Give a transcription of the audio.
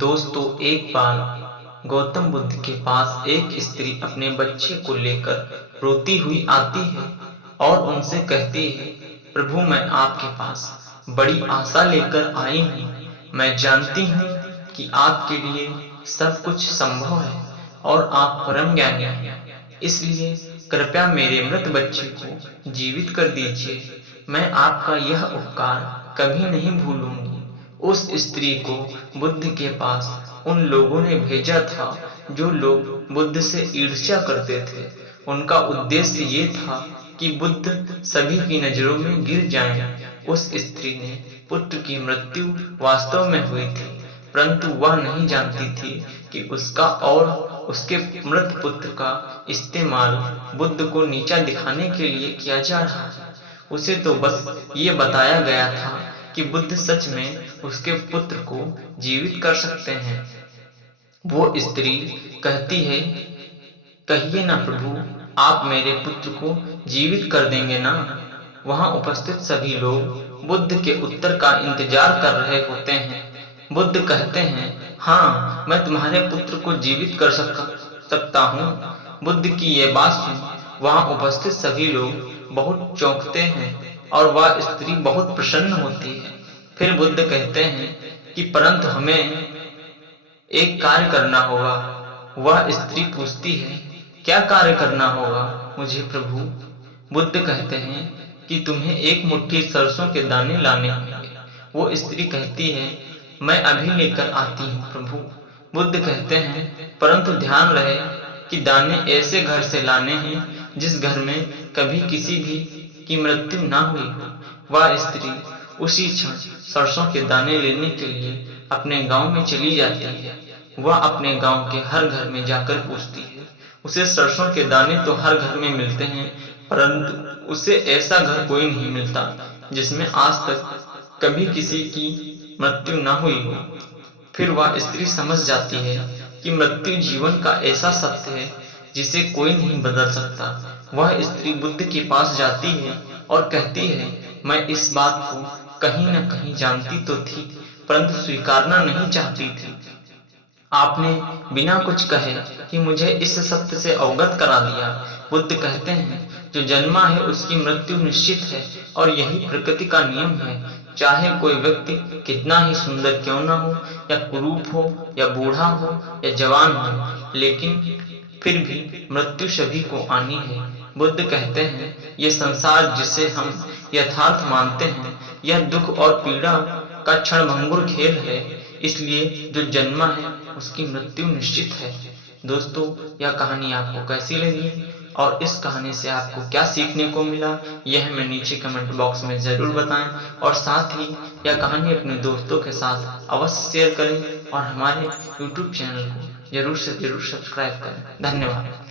दोस्तों, एक बार गौतम बुद्ध के पास एक स्त्री अपने बच्चे को लेकर रोती हुई आती है और उनसे कहती है, प्रभु, मैं आपके पास बड़ी आशा लेकर आई हूँ। मैं जानती हूँ कि आपके लिए सब कुछ संभव है और आप परम ज्ञानी हैं। इसलिए कृपया मेरे मृत बच्चे को जीवित कर दीजिए। मैं आपका यह उपकार कभी नहीं भूलूंगी। उस स्त्री को बुद्ध के पास उन लोगों ने भेजा था जो लोग बुद्ध से ईर्ष्या करते थे। उनका उद्देश्य ये था कि बुद्ध सभी की नजरों में गिर जाएं। उस स्त्री ने पुत्र की मृत्यु वास्तव में हुई थी, परंतु वह नहीं जानती थी कि उसका और उसके मृत पुत्र का इस्तेमाल बुद्ध को नीचा दिखाने के लिए किया जा रहा है। उसे तो बस ये बताया गया था कि बुद्ध सच में उसके पुत्र को जीवित कर सकते हैं। वो स्त्री कहती है, कहिए ना प्रभु, आप मेरे पुत्र को जीवित कर देंगे ना। वहां उपस्थित सभी लोग बुद्ध के उत्तर का इंतजार कर रहे होते हैं। बुद्ध कहते हैं, हाँ, मैं तुम्हारे पुत्र को जीवित कर सकता हूँ। बुद्ध की ये बात सुन वहां उपस्थित सभी लोग बहुत चौंकते हैं और वह स्त्री बहुत प्रसन्न होती है। फिर बुद्ध कहते हैं कि परंतु हमें एक कार्य करना होगा। वह स्त्री पूछती है, क्या कार्य करना होगा मुझे प्रभु? बुद्ध कहते हैं कि तुम्हें एक मुट्ठी सरसों के दाने लाने होंगे। वो स्त्री कहती है, मैं अभी लेकर आती हूँ प्रभु। बुद्ध कहते हैं, परंतु ध्यान रहे कि दाने ऐसे घर से लाने हैं जिस घर में कभी किसी भी की मृत्यु ना हुई हो। वह स्त्री उसी क्षण सरसों के दाने लेने के लिए अपने गांव में चली जाती है। वह अपने गांव के हर घर में जाकर पूछती है। उसे सरसों के दाने तो हर घर में मिलते हैं, परंतु उसे ऐसा घर कोई नहीं मिलता जिसमें आज तक कभी किसी की मृत्यु न हुई हो। फिर वह स्त्री समझ जाती है कि मृत्यु जीवन का ऐसा सत्य है जिसे कोई नहीं बदल सकता। वह स्त्री बुद्ध के पास जाती है और कहती है, मैं इस बात को कहीं न कहीं जानती तो थी, परंतु स्वीकारना नहीं चाहती थी। आपने बिना कुछ कहे कि मुझे इस सत्य से अवगत करा दिया। बुद्ध कहते हैं, जो जन्मा है उसकी मृत्यु निश्चित है और यही प्रकृति का नियम है। चाहे कोई व्यक्ति कितना ही सुंदर क्यों न हो, या कुरूप हो, या बूढ़ा हो, या जवान हो, लेकिन फिर भी मृत्यु सभी को आनी है। बुद्ध कहते हैं, ये संसार जिसे हम यथार्थ मानते हैं, यह दुख और पीड़ा का क्षणभंगुर खेल है। इसलिए जो जन्मा है उसकी मृत्यु निश्चित है। दोस्तों, यह कहानी आपको कैसी लगी और इस कहानी से आपको क्या सीखने को मिला, यह हमें नीचे कमेंट बॉक्स में जरूर बताएं और साथ ही यह कहानी अपने दोस्तों के साथ अवश्य शेयर करें और हमारे YouTube चैनल को जरूर से जरूर सब्सक्राइब करें। धन्यवाद।